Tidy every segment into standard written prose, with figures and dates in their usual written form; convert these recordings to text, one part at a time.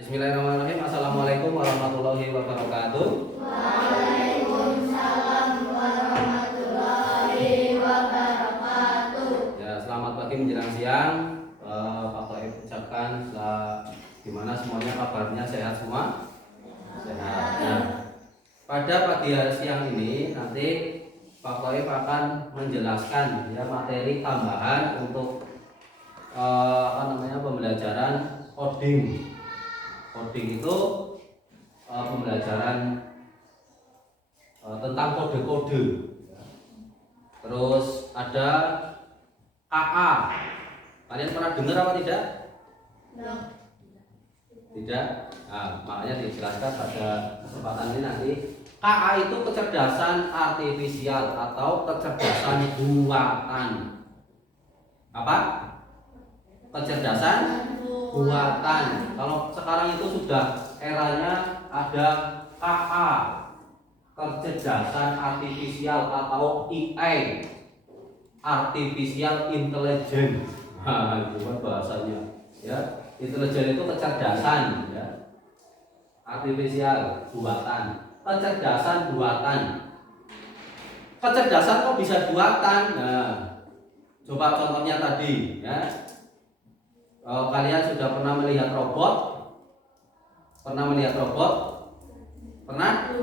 Bismillahirrahmanirrahim. Assalamualaikum warahmatullahi wabarakatuh. Waalaikumsalam warahmatullahi wabarakatuh. Ya, selamat pagi menjelang siang. Pak Toib ucapkan gimana semuanya kabarnya, sehat semua? Sehat. Nah, pada pagi hari siang ini nanti Pak Toib akan menjelaskan ya materi tambahan untuk pembelajaran coding. Coding itu pembelajaran tentang kode-kode. Terus ada KA. Kalian pernah dengar apa tidak? Tidak. Nah, makanya dijelaskan pada kesempatan ini nanti. KA itu kecerdasan artifisial atau kecerdasan buatan. Apa? Kecerdasan buatan. Kalau sekarang itu sudah eranya ada KA, kecerdasan artifisial atau AI, artificial intelligence. Nah, itu kan bahasanya. Ya, intelijen itu kecerdasan, ya. Artifisial buatan, kecerdasan buatan. Kecerdasan kok bisa buatan? Nah, coba contohnya tadi, ya. Kalian sudah pernah melihat robot? Pernah melihat robot? Pernah?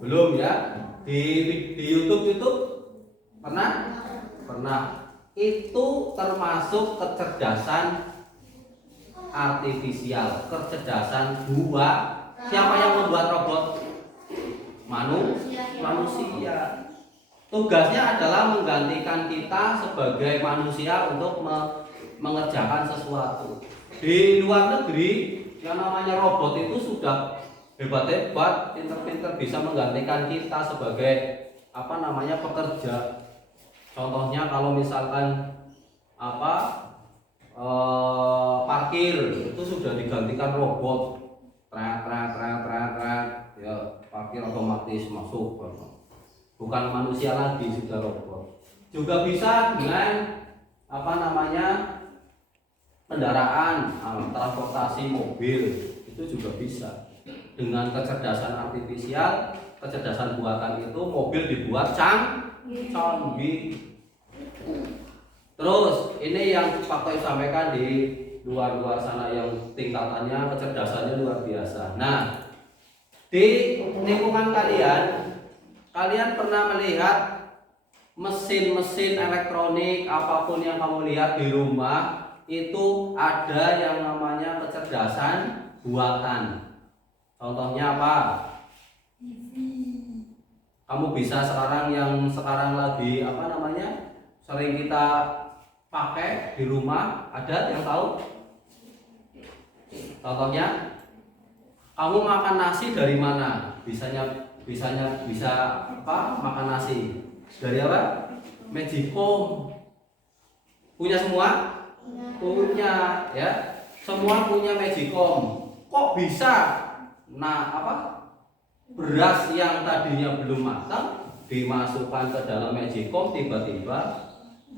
Belum ya? Di YouTube pernah? Pernah. Itu termasuk kecerdasan artifisial, kecerdasan buatan. Siapa yang membuat robot? Manusia. Tugasnya adalah menggantikan kita sebagai manusia untuk mengerjakan sesuatu. Di luar negeri yang namanya robot itu sudah hebat-hebat, pinter-pinter bisa menggantikan kita sebagai pekerja. Contohnya kalau misalkan parkir itu sudah digantikan robot. Ya, parkir otomatis masuk. Bukan manusia lagi, sudah robot. Juga bisa dengan kendaraan, transportasi mobil itu juga bisa. Dengan kecerdasan artifisial, kecerdasan buatan itu mobil dibuat canggih. Terus ini yang Pak Toib sampaikan di luar sana yang tingkatannya kecerdasannya luar biasa. Nah, di lingkungan kalian pernah melihat mesin-mesin elektronik apapun yang kamu lihat di rumah itu ada yang namanya kecerdasan buatan. Contohnya apa? Kamu bisa yang sekarang lagi sering kita pakai di rumah, ada yang tahu? Contohnya, kamu makan nasi dari mana? Bisa makan nasi dari apa? Magicom. Punya semua? Punya, ya. Semua punya Magicom. Kok bisa? Beras yang tadinya belum matang dimasukkan ke dalam Magicom tiba-tiba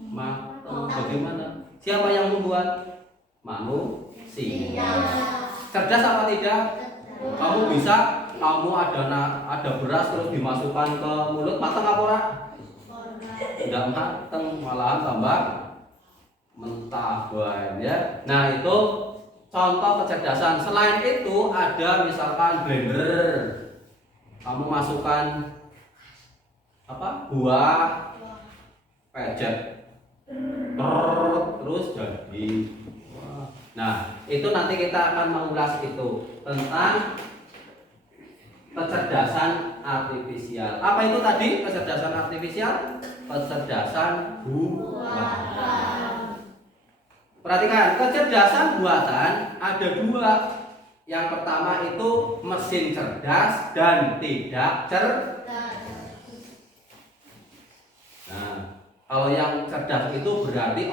matang. Bagaimana? Siapa yang membuat? Manusia. Cerdas apa tidak? Kamu ada beras terus dimasukkan ke mulut, matang apa ora? Tidak matang, malahan tambah mentah, ya. Nah, itu contoh kecerdasan. Selain itu ada misalkan blender. Kamu masukkan buah, pejet, terus jadi. Nah, itu nanti kita akan mengulas itu tentang kecerdasan artifisial. Apa itu tadi kecerdasan artifisial? Kecerdasan buatan. Perhatikan, kecerdasan buatan ada dua. Yang pertama itu mesin cerdas dan tidak cerdas. Nah, kalau yang cerdas itu berarti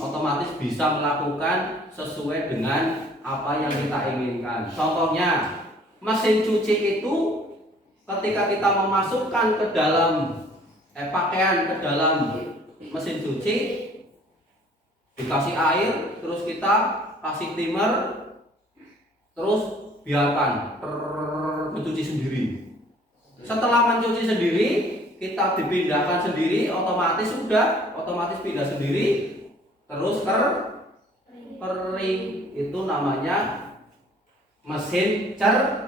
otomatis bisa melakukan sesuai dengan apa yang kita inginkan. Contohnya, mesin cuci itu ketika kita memasukkan ke dalam pakaian ke dalam mesin cuci, dikasih air, terus kita kasih timer, terus biarkan mencuci sendiri. Setelah mencuci sendiri, kita dipindahkan sendiri, otomatis pindah sendiri, terus kering. Itu namanya mesin cerdas.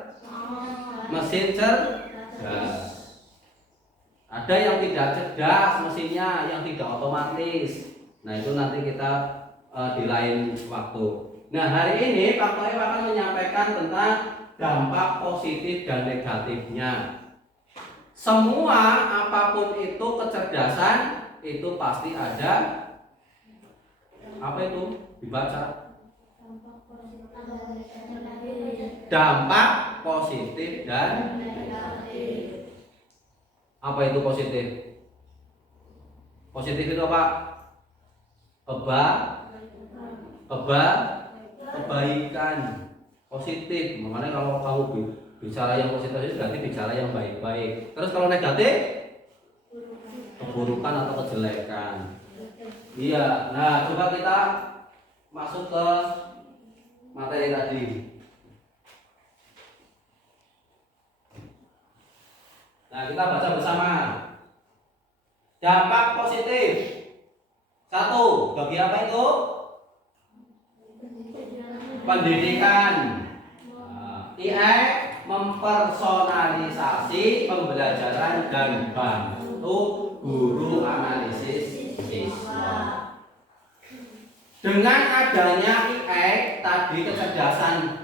Ada yang tidak cerdas mesinnya, yang tidak otomatis. Nah itu nanti kita di lain waktu. Nah hari ini Pak Toib akan menyampaikan tentang dampak positif dan negatifnya. Semua apapun itu kecerdasan itu pasti ada apa itu dibaca dampak positif dan apa itu positif? Positif itu apa? Kebaikan positif. Makanya kalau kamu bicara yang positif berarti bicara yang baik-baik. Terus kalau negatif keburukan atau kejelekan. Iya. Nah, coba kita masuk ke materi tadi. Nah, kita baca bersama. Dampak positif. 1. Bagi apa itu? Pendidikan. IE mempersonalisasi pembelajaran dan bantu guru analisis siswa. Dengan adanya IE tadi kecerdasan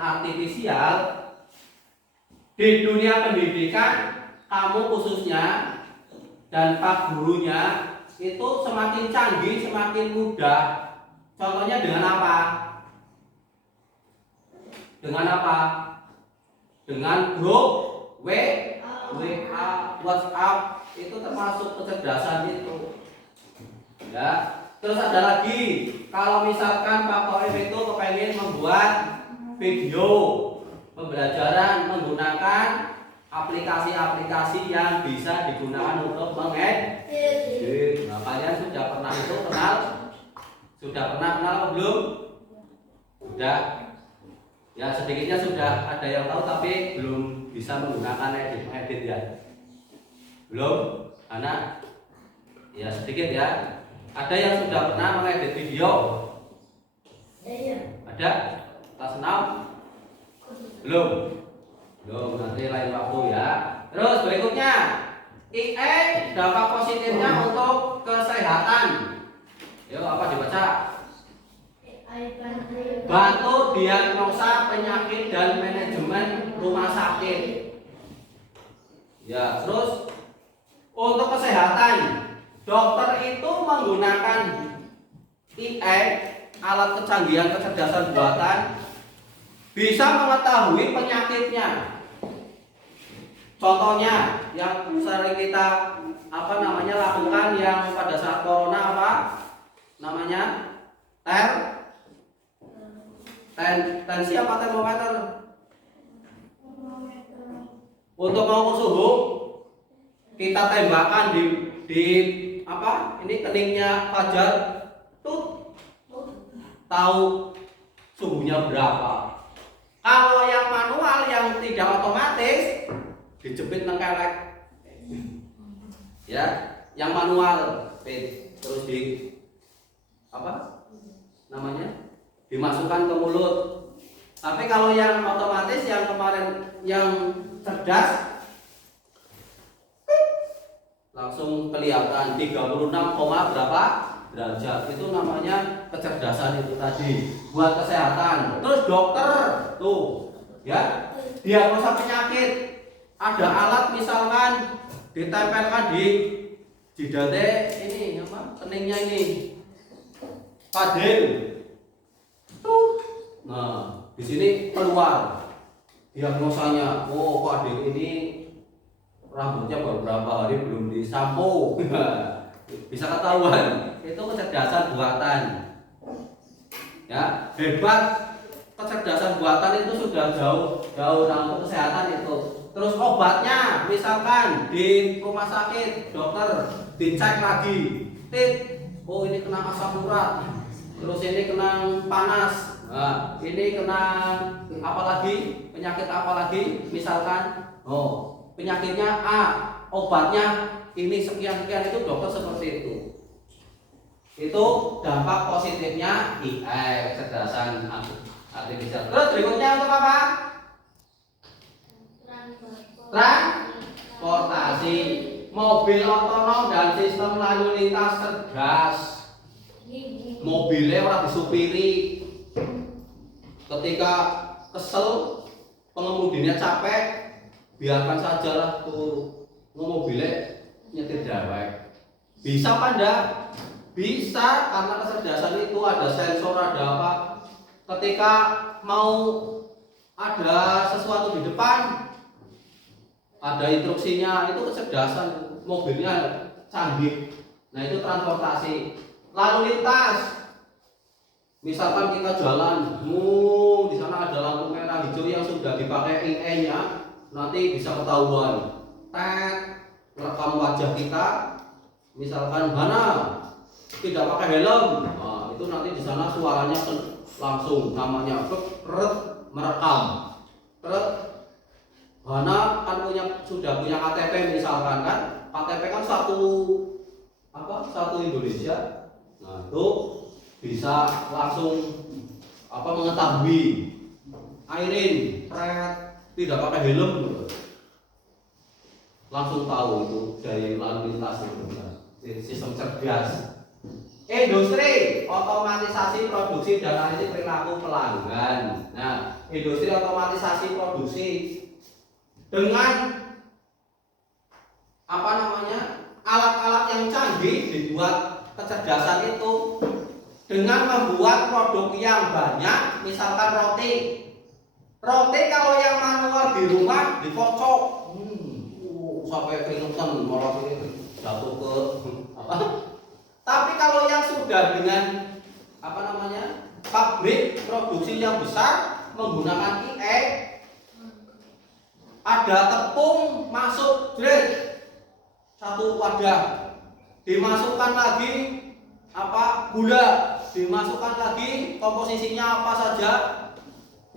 artifisial di dunia pendidikan, kamu khususnya dan Pak gurunya itu semakin canggih, semakin mudah. Contohnya dengan apa? Dengan apa? Dengan grup WA, WhatsApp, itu termasuk kecerdasan itu. Ya. Terus ada lagi, kalau misalkan Pak Toib itu kepengen membuat video pembelajaran menggunakan aplikasi-aplikasi yang bisa digunakan untuk mengedit. Nah, kalian sudah pernah kenal belum? Sudah. Ya sedikitnya sudah ada yang tahu tapi belum bisa menggunakan edit ya. Belum? Anak? Ya sedikit ya. Ada yang sudah pernah mengedit video? Ada? Kelas 6? Belum? Belum, nanti lain waktu ya. Terus berikutnya, IE dampak positifnya untuk kesehatan. Yuk apa dibaca? Bantu diagnosa penyakit dan manajemen rumah sakit. Ya, terus untuk kesehatan, dokter itu menggunakan IE, alat kecanggihan kecerdasan buatan, bisa mengetahui penyakitnya. Contohnya yang sering kita lakukan yang pada saat corona apa namanya? Tensi apa termometer? Untuk mengukur suhu kita tembakkan di keningnya Fajar tuh tahu suhunya berapa. Kalau yang manual yang tidak otomatis dijepit nang kelek. Ya, yang manual terus dimasukkan ke mulut. Tapi kalau yang otomatis yang kemarin yang cerdas langsung kelihatan 36, berapa derajat. Itu namanya kecerdasan itu tadi buat kesehatan. Terus dokter tuh ya, diagnosa penyakit. Ada alat misalkan ditempelkan di jidatnya ini keningnya ini. Fadil. Nah, di sini keluar diagnosanya. Oh, Fadil ini rambutnya baru berapa hari belum disampo. Bisa ketahuan. Itu kecerdasan buatan. Ya, hebat. Kecerdasan buatan itu sudah jauh untuk kesehatan itu. Terus obatnya misalkan di rumah sakit dokter dicek lagi. Oh ini kena asam urat. Terus ini kena panas. Nah, ini kena apa lagi? Penyakit apa lagi? Misalkan, penyakitnya A, obatnya ini sekian-sekian, itu dokter seperti itu. Itu dampak positifnya AI, kecerdasan artifisial. Terus berikutnya untuk apa? Transportasi, mobil otonom dan sistem lalu lintas cerdas. Mobilnya orang disupiri, ketika kesel pengemudinya capek, biarkan saja lah tuh mobilnya nyetir dewek. Bisa apa enggak? Bisa, karena kecerdasan itu ada sensor, ada apa. Ketika mau ada sesuatu di depan, ada instruksinya, itu kecerdasan, mobilnya canggih. Nah, itu transportasi. Lalu lintas, misalkan kita jalan, di sana ada lampu merah hijau yang sudah dipakai AI-nya, nanti bisa ketahuan. Rekam wajah kita, misalkan mana tidak pakai helm, nah, itu nanti di sana suaranya langsung namanya merekam. Mana kan sudah punya KTP misalkan kan, KTP kan satu Indonesia. Nah, itu bisa langsung mengetahui Airin tidak pakai helm, langsung tahu itu dari lalu lintas itu, sistem cerdas. Industri otomatisasi produksi dan analisis perilaku pelanggan. Nah, industri otomatisasi produksi dengan alat-alat yang canggih dibuat kecerdasan itu dengan membuat produk yang banyak, misalkan roti. Roti kalau yang manual di rumah dikocok, sampai keringetan, malah jatuh ke apa. Tapi kalau yang sudah dengan pabrik produksi yang besar menggunakan AI, ada tepung masuk satu wadah, dimasukkan lagi gula, dimasukkan lagi komposisinya apa saja,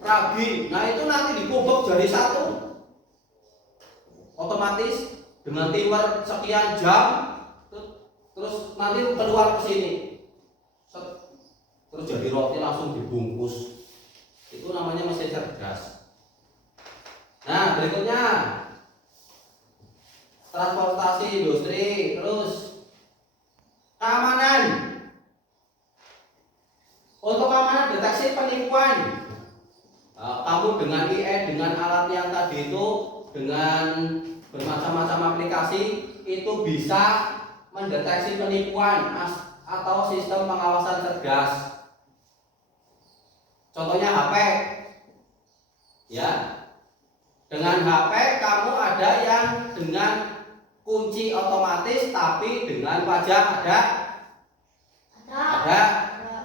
ragi. Nah, itu nanti dikubur jadi satu, otomatis dengan timer sekian jam, terus nanti keluar ke sini, terus jadi roti langsung dibungkus. Itu namanya mesin cerdas. Nah, berikutnya transportasi industri, terus keamanan. Untuk keamanan deteksi penipuan, kamu dengan AI, dengan alat yang tadi itu, dengan bermacam-macam aplikasi, itu bisa mendeteksi penipuan atau sistem pengawasan cerdas. Contohnya HP, ya. Dengan HP kamu ada yang dengan kunci otomatis, tapi dengan wajah ada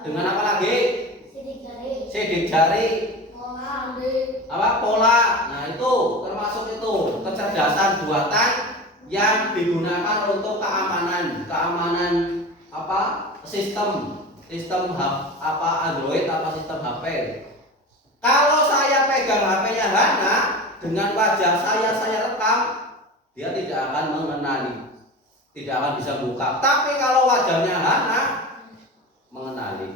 dengan apa lagi? Sidik jari. Pola. Nah, itu termasuk itu kecerdasan buatan yang digunakan untuk keamanan sistem Android atau sistem HP. Kalau saya pegang HP-nya Hana, dengan wajah saya rekam, dia tidak akan mengenali, tidak akan bisa buka. Tapi kalau wajahnya Hana, mengenali.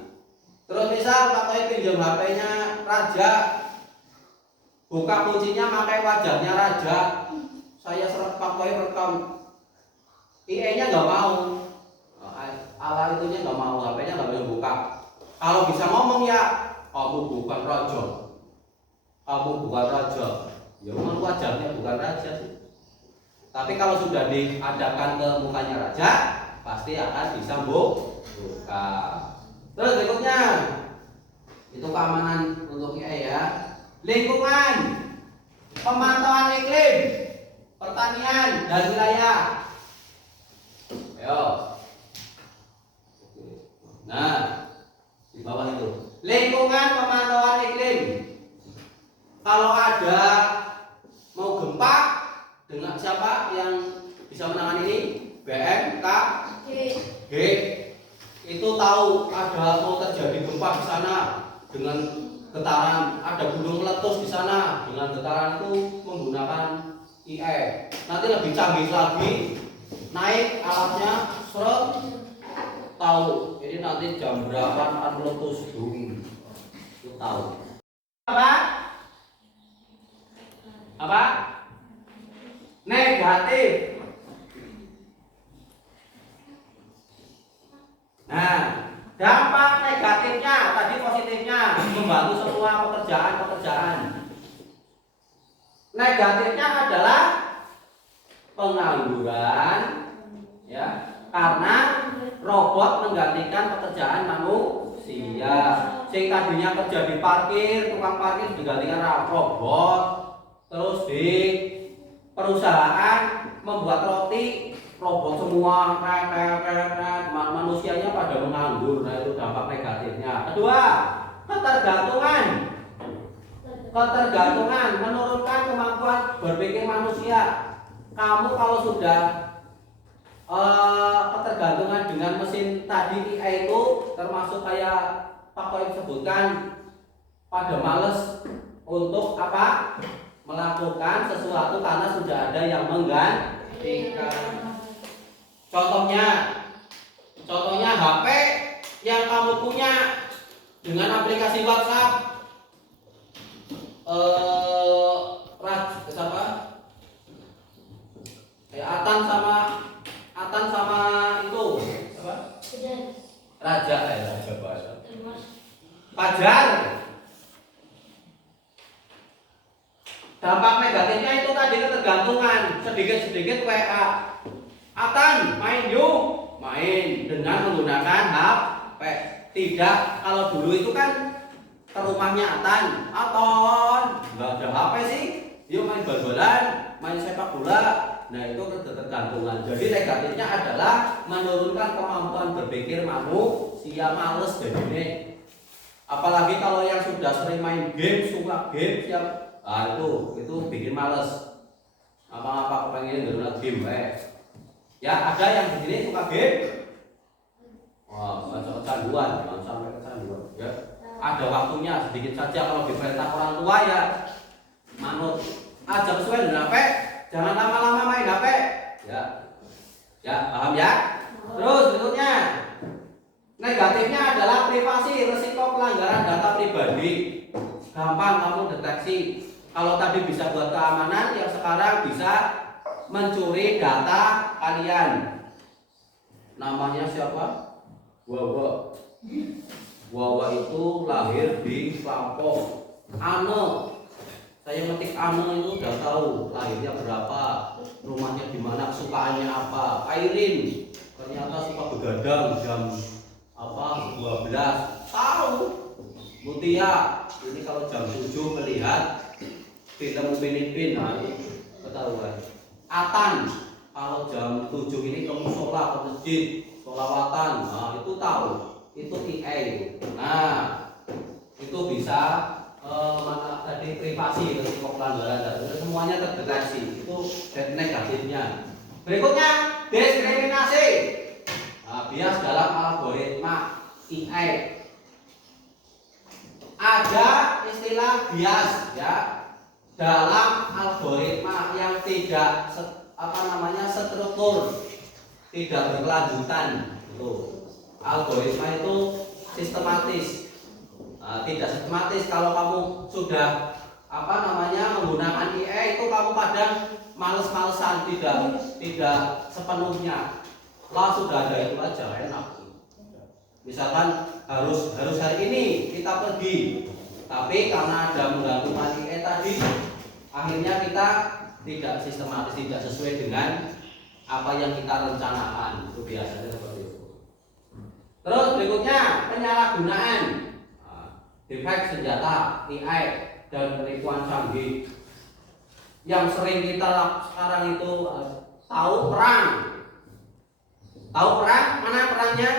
Terus misal pakai pinjam HP-nya Raja, buka kuncinya pakai wajahnya Raja, saya pakai rekam, AI-nya nggak mau, ala itunya nggak mau, HP-nya nggak mau buka. Kalau bisa ngomong ya, kamu bukan raja, ya memang wajahnya bukan raja sih. Tapi kalau sudah diadakan ke mukanya raja, pasti akan bisa buka. Terus berikutnya, itu keamanan untuk AI ya. Lingkungan, pemantauan iklim, pertanian dan wilayah. Ayo. Nah, di bawah itu. Lingkungan, pemantauan iklim. Kalau ada mau gempa, dengan siapa yang bisa menangani ini? BMKG. Itu tahu ada mau terjadi gempa di sana, dengan getaran, ada gunung meletus di sana dengan getaran itu menggunakan IE. Nanti lebih canggih lagi, naik alatnya, seret, tahu. Jadi nanti jam berapa akan meletus bumi, itu tahu. Apa? Apa? Negatif. Nah, dampak negatifnya tadi positifnya membantu semua pekerjaan. Negatifnya adalah pengangguran, ya, karena robot menggantikan pekerjaan manusia. Sing tadinya kerja di parkir, tukang parkir digantikan robot. Terus di perusahaan membuat roti, robot semua, manusianya pada menganggur. Nah, itu dampak negatifnya. Kedua, ketergantungan menurunkan kemampuan berpikir manusia. Kamu kalau sudah ketergantungan dengan mesin tadi AI itu, termasuk kayak Pak Koy sebutkan, pada males untuk apa? Melakukan sesuatu karena sudah ada yang menggantikan. Contohnya HP yang kamu punya dengan aplikasi WhatsApp, Atan sama itu apa? Raja bahasa. Fajar. Dampak negatifnya itu tadi ketergantungan, sedikit-sedikit WA. Atan main yuk, main dengan menggunakan HP. Tidak, kalau dulu itu kan ke rumahnya Atan, nggak ada HP sih, yuk main bal-balan, main sepak bola. Nah, itu ketergantungan. Jadi negatifnya adalah menurunkan kemampuan berpikir manusia, males jadinya. Apalagi kalau yang sudah sering main game, suka game, itu bikin males. Apa-apa kepengen download game, ya ada yang di sini suka game. Wah, kecanduan, jangan sampai kecanduan. Ya, ada waktunya sedikit saja. Kalau diperintah orang tua ya manut. Aja sesuai dengan HP. Jangan lama-lama main HP. Ya, paham ya? Terus berikutnya, negatifnya adalah privasi, resiko pelanggaran data pribadi. Gampang kamu deteksi. Kalau tadi bisa buat keamanan, yang sekarang bisa mencuri data kalian. Namanya siapa? Wawa itu lahir di Lampung. Ane, saya ngetik Ane itu udah tahu lahirnya berapa, rumahnya di mana, kesukaannya apa. Airin ternyata suka begadang jam 12, tahu. Mutia ini kalau jam 7 melihat film Filipin, nah itu ketahuan. Atan kalau jam 7 ini ke musola, ke masjid, sholawatan, nah itu tahu. Itu IE. Nah, itu bisa mana tadi privasi, resiko pelanggaran data, semuanya terdeteksi. Itu negatifnya. Berikutnya diskriminasi. Nah, bias dalam algoritma IE. Ada istilah bias ya dalam algoritma yang tidak struktur, tidak berkelanjutan. Algoritma itu sistematis. Tidak sistematis. Kalau kamu sudah menggunakan IE itu kamu kadang males-malesan, tidak sepenuhnya. Lah sudah ada itu aja enak. Misalkan harus hari ini kita pergi, tapi karena ada menggantungkan IE tadi, akhirnya kita tidak sistematis, tidak sesuai dengan apa yang kita rencanakan. Itu biasanya seperti itu. Terus berikutnya penyalahgunaan, defek senjata IE dan penipuan canggih. Yang sering kita sekarang itu tahu perang. Tahu perang? Mana perangnya?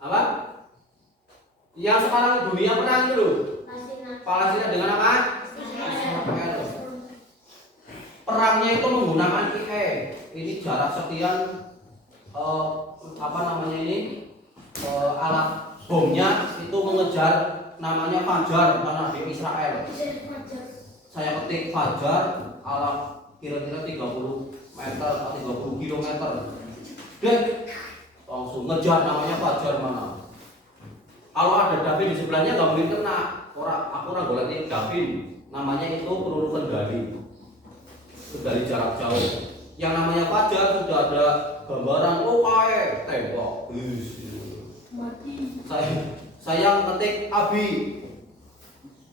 Apa? Yang sekarang dunia perang dulu. Palestina dengan apa? Perangnya itu menggunakan IE. Ini jarak sekian alat bomnya itu mengejar namanya Fajar karena di Israel. Saya ketik Fajar ala kira-kira 30 meter atau 30 kilometer. Dan langsung ngejar namanya Fajar mana. Kalau ada Davin di sebelahnya nggak mungkin kena. Aku golek Davin. Namanya itu peluru kendali jarak jauh. Yang namanya Fajar sudah ada gambaran kayak tembok. Mati. Saya ketik Abi.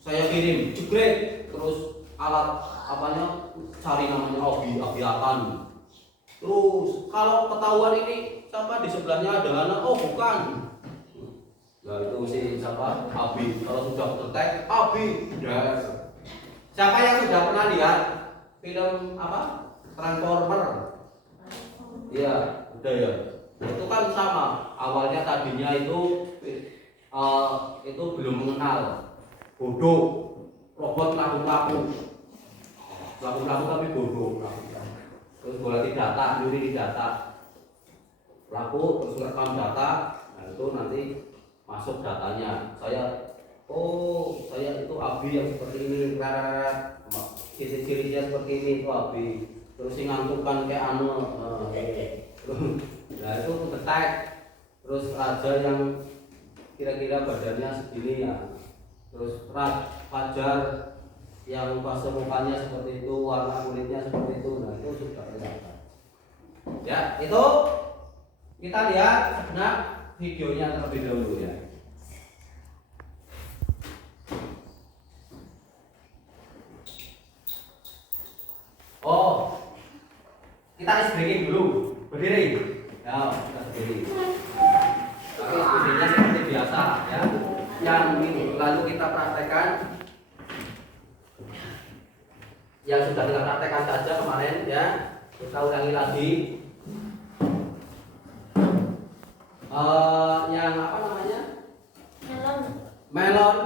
Saya kirim jegret terus alat apanya cari namanya Abi akan. Terus kalau ketahuan ini siapa di sebelahnya ada anak, oh bukan. Nah itu si siapa? Abi. Kalau sudah tertek Abi. Siapa yang sudah pernah lihat film apa? Transformer? Iya, udah ya. Itu kan sama. Awalnya tadinya itu belum mengenal bodoh, robot laku tapi bodoh. Terus boleh data, nyuri di data, laku terus rekam data, nah itu nanti masuk datanya. Saya itu Abi yang seperti ini, ciri-cirinya seperti ini itu Abi. Terus si ngantuk kan kayak nah itu ketek. Terus raja yang kira-kira badannya segini ya. Terus Fajar yang fase mukanya seperti itu, warna kulitnya seperti itu. Nah itu sudah kelihatan. Ya itu kita lihat sebenarnya videonya terlebih dahulu ya. Oh, kita ice breaking dulu, berdiri. Ya, kita berdiri. Tapi videonya seperti biasa ya. Yang ini lalu kita praktekkan. Yang sudah kita praktekkan saja kemarin ya. Kita ulangi lagi. Yang apa namanya? Melon,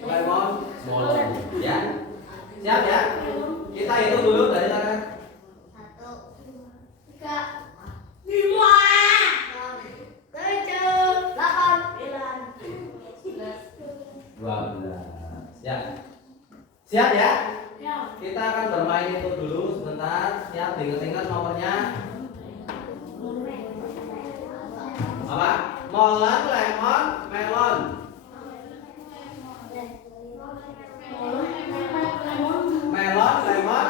lemon, ya. Siap ya? Kita hitung dulu dari sana. 1, 3, 5, 6, 7, 8, 9, 10, 12. Ya. Siap ya? Ya. Kita akan bermain itu dulu sebentar. Siap, diingat-ingat nomornya. Apa? Molen, lemon, melon. Melon, lemon,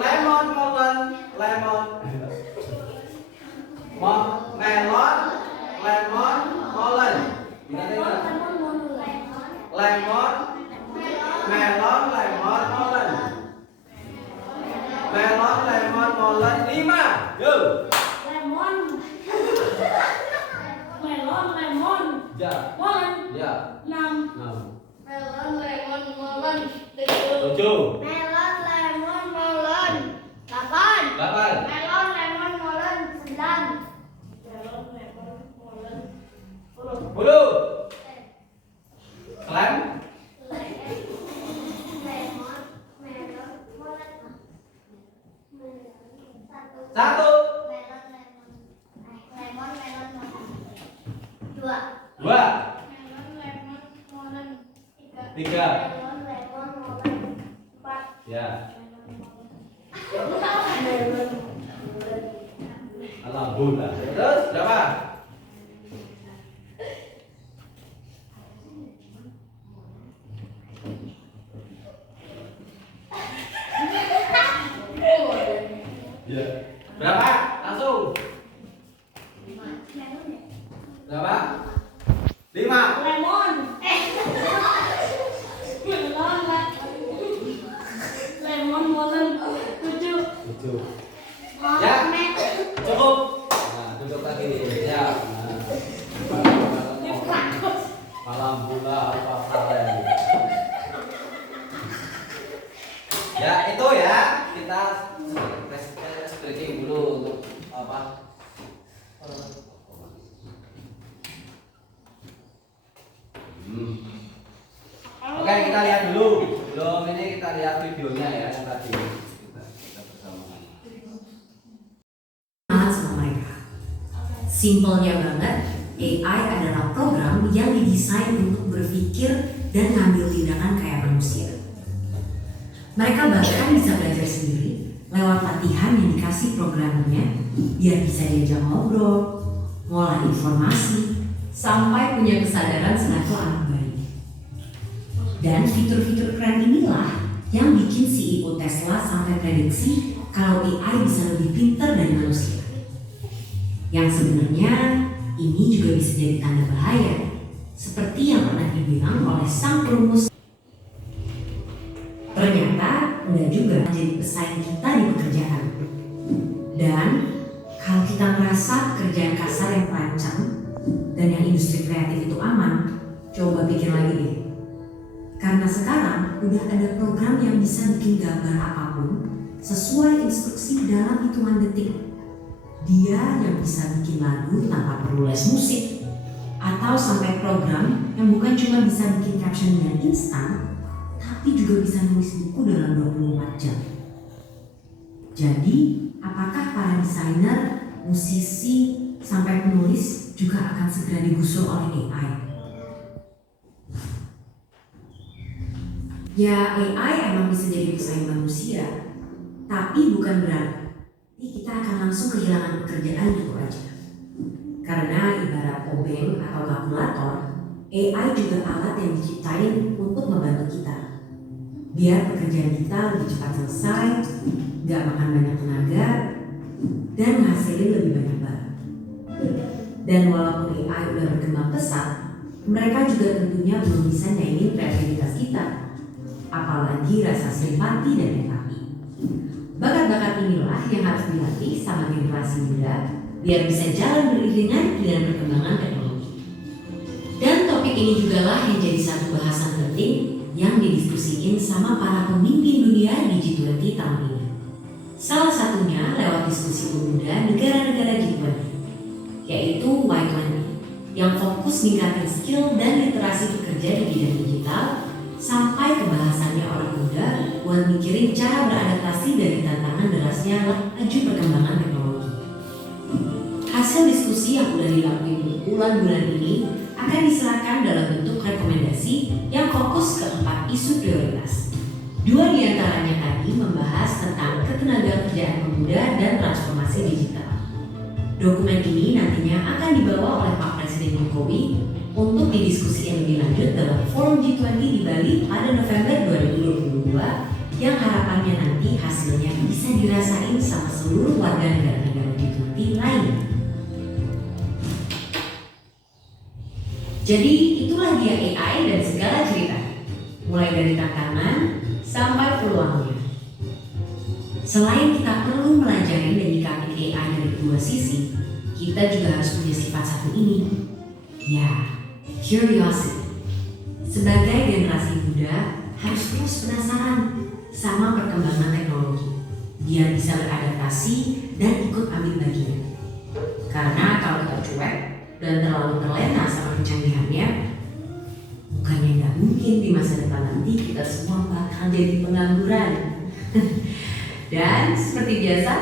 lemon, molen, lemon. Melon, lemon, molen. Ingat-ingat. Lemon, melon, lemon, molen. Melon, lemon, molen. 5. Go. Lemon. Melon, lemon. Ya. Molen. Ya. 6. 6. Melon, lemon, molen. 7. Melon, lemon, molen. 8. 8. Melon, lemon, molen. 9. Melon, lemon, molen. 10. Lem. Lemon, melon, molen. 1. Melon, lemon, molen. 2. 2. Melon, lemon, molen. 3. 3. Melon, lemon, molen. 4. Ya. Alhamdulillah. Terus berapa? Ya. Berapa? Langsung. Berapa? 5. Lemon. Melon, lemon, molen. 7. 7. Ya. Cukup. Nah, duduk lagi. Ya. Malam pula apa kalian? Ya, itu ya. Kita stretching dulu untuk apa? Oke, kita lihat dulu. Belum ini kita lihat videonya ya yang tadi kita bersama. Sama mereka. Simpelnya banget, AI adalah program yang didesain untuk berpikir dan ngambil tindakan kayak manusia. Mereka bahkan bisa belajar sendiri lewat latihan yang dikasih programmernya biar bisa diajak ngobrol, ngolah informasi, sampai punya kesadaran selaku anak bayi. Dan fitur-fitur keren inilah yang bikin CEO Tesla sampai prediksi kalau AI bisa lebih pintar dari manusia. Yang sebenarnya ini juga bisa jadi tanda bahaya, seperti yang pernah dibilang oleh sang perumus. Ternyata enggak juga jadi pesaing kita di pekerjaan. Dan kalau kita merasa kerjaan kasar yang terancam dan yang industri kreatif itu aman, coba pikir lagi deh. Karena sekarang udah ada program yang bisa bikin gambar apapun sesuai instruksi dalam hitungan detik. Dia yang bisa bikin lagu tanpa perlu les musik, atau sampai program yang bukan cuma bisa bikin caption dengan instan, tapi juga bisa nulis buku dalam 24 jam. Jadi, apakah para desainer, musisi, sampai penulis juga akan segera digusur oleh AI? Ya, AI emang bisa jadi pesaing manusia, tapi bukan berarti kita akan langsung kehilangan pekerjaan gitu aja. Karena ibarat obeng atau kalkulator, AI juga alat yang diciptain untuk membantu kita. Biar pekerjaan kita lebih cepat selesai, gak makan banyak tenaga, dan menghasilkan lebih banyak barang. Dan walaupun AI udah berkembang pesat, mereka juga tentunya belum bisa nyaingin kreativitas kita, apalagi rasa simpati dan empati. Bakat-bakat inilah yang harus dilatih sama generasi muda biar bisa jalan beriringan dengan perkembangan teknologi. Dan topik ini juga lah yang jadi satu bahasan penting yang didiskusiin sama para pemimpin dunia di G20 tahun ini. Salah satunya lewat diskusi pemuda negara-negara G20, yaitu Y20, yang fokus meningkatkan skill dan literasi pekerja di bidang digital sampai kebahasannya orang muda buat mikirin cara beradaptasi dari tantangan derasnya laju perkembangan teknologi. Hasil diskusi yang udah dilakuin bulan-bulan ini akan diserahkan dalam bentuk rekomendasi yang fokus ke 4 isu prioritas. 2 diantaranya tadi membahas tentang ketenagakerjaan pemuda dan transformasi digital. Dokumen ini nantinya akan dibawa oleh Pak Presiden Jokowi untuk didiskusikan lebih lanjut dalam Forum G20 di Bali pada November 2022 yang harapannya nanti hasilnya bisa dirasain sama seluruh warga negara-negara G20 lainnya. Jadi itulah dia AI dan segala cerita, mulai dari tantangan sampai peluangnya. Selain kita perlu melajari dan menyikapi AI dari 2 sisi, kita juga harus punya sifat satu ini, ya, curiosity. Sebagai generasi muda harus terus penasaran sama perkembangan teknologi biar bisa beradaptasi dan ikut ambil bagian. Karena kalau kita cuek dan terlalu terlena sama kecanggihannya, bukannya nggak mungkin di masa depan nanti kita semua bakal jadi pengangguran. Dan seperti biasa,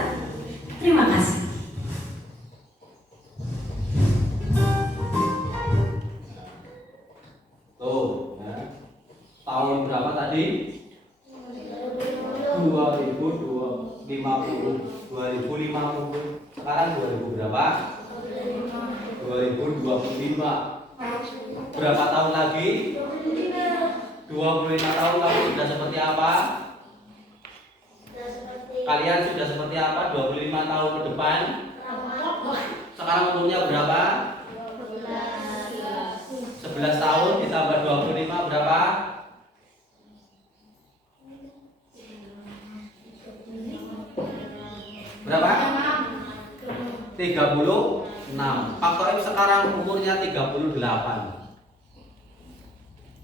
terima kasih. Tuh, ya. Tahun berapa tadi? 2050. 2050. Sekarang 2000 berapa? 2025. Berapa tahun lagi? 25 tahun kamu sudah seperti apa? Kalian sudah seperti apa 25 tahun ke depan? Sekarang umurnya berapa? 11 tahun ditambah 25 berapa? Berapa? 36. Pak Toib sekarang umurnya 38.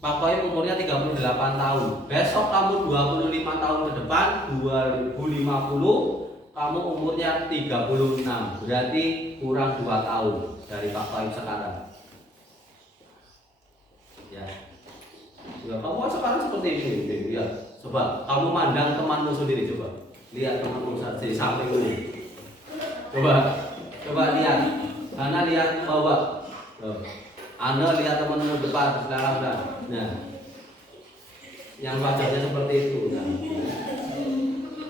Pak Toib umurnya 38 tahun. Besok kamu 25 tahun ke depan, 2050, kamu umurnya 36. Berarti kurang 2 tahun dari Pak Toib sekarang. Ya. Ya, kamu sekarang seperti ini, ya. Coba kamu mandang temanmu sendiri, coba. Lihat temanmu di sampingmu. Coba lihat. Karena lihat bahwa Tuh. Anda lihat teman-teman depan sekarang udah. Nah, yang wajahnya seperti itu. Nah,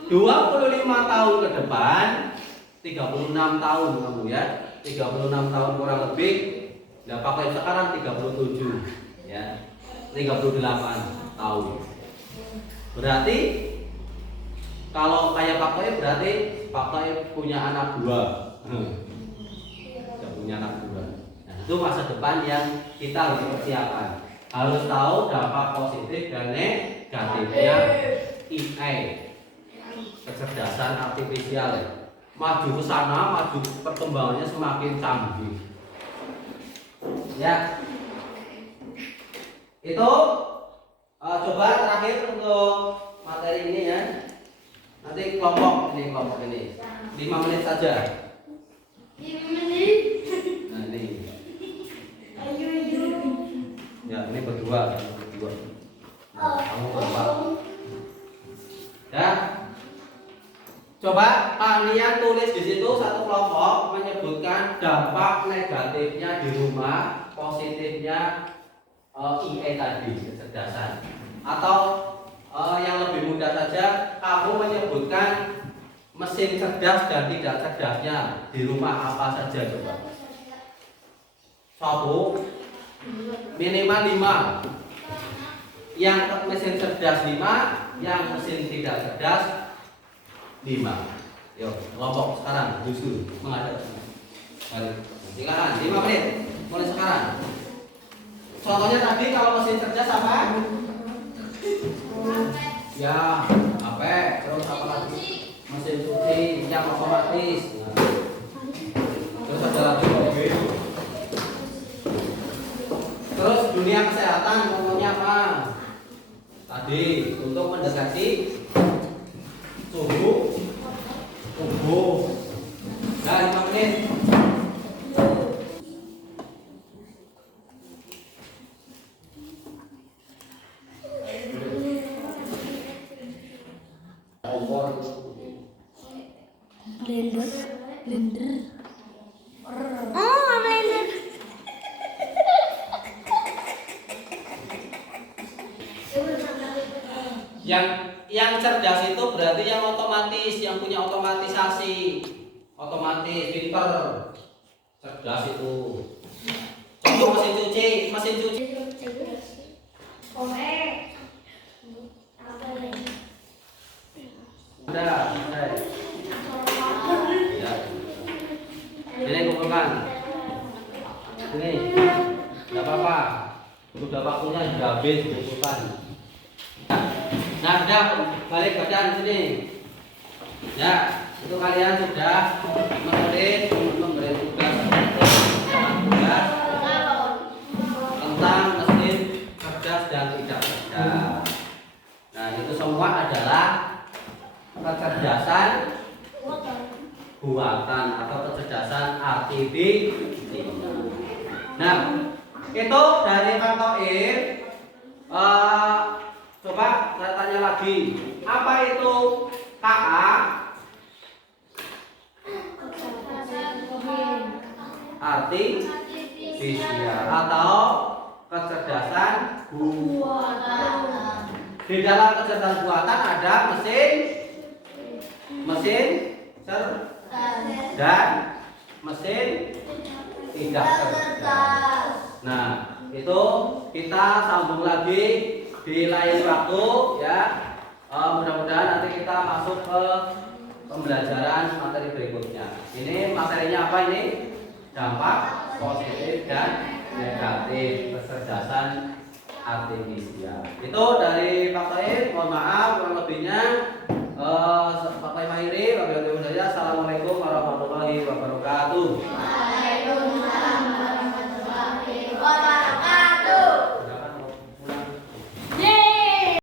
25 tahun ke depan, 36 tahun kamu ya, 36 tahun kurang lebih. Nah, pakai sekarang 37 ya, 38 tahun. Berarti kalau kayak Pak Toib berarti Pak Toib punya anak dua. Sudah punya anak dua. Nah, itu masa depan yang kita harus persiapkan. Harus tahu dampak positif dan negatifnya AI, kecerdasan artifisial. Maju ke sana, maju perkembangannya semakin canggih. Ya. Itu coba terakhir untuk materi ini ya. Nanti kelompok ini 5 menit saja. 5 menit. Nah ini. Ayo. Ya ini berdua. Nah, kamu berdua. Ya. Coba kalian tulis di situ satu kelompok menyebutkan dampak negatifnya di rumah, positifnya IE tadi, kecerdasan. Atau yang lebih mudah saja, kamu menyebutkan mesin cerdas dan tidak cerdasnya di rumah apa saja coba. Satu, minimal 5. Yang mesin cerdas 5, yang mesin tidak cerdas 5. Yuk, kelompok sekarang justru menghadap. Mari, silakan 5 menit mulai sekarang. Contohnya tadi kalau mesin cerdas apa? Ya, HP, terus apa lagi? Mesin cuci yang otomatis. Nah. Terus ada lagi mobil. Terus dunia kesehatan contohnya apa? Tadi untuk mendeteksi suhu tubuh. Nah, 5 menit. Blender. Oh, blender. Yang cerdas itu berarti yang otomatis, yang punya otomatisasi, otomatis, pinter, cerdas itu. Contoh mesin cuci. Udah. Ya. Ini kumpulkan. Ini, nggak apa-apa. Sudah waktunya sudah habis kumpulkan. Nah, udah balik badan sini. Ya, itu kalian sudah menulis memberi tugas tentang mesin cerdas dan tidak cerdas. Nah, itu semua adalah kecerdasan buatan atau kecerdasan artifisial. Nah, itu dari Pak Toib. Coba saya tanya lagi, apa itu KA? Artifisial atau kecerdasan buatan. Di dalam kecerdasan buatan ada mesin cerdas dan mesin tidak cerdas. Nah, itu kita sambung lagi di lain waktu ya. Mudah-mudahan nanti kita masuk ke pembelajaran materi berikutnya. Ini materinya apa ini? Dampak positif dan negatif kecerdasan artifisial. Itu dari Pak Toib. Mohon maaf kurang lebihnya. Pak Toib akhiri. Wabillahi taufiq. Assalamualaikum warahmatullahi wabarakatuh.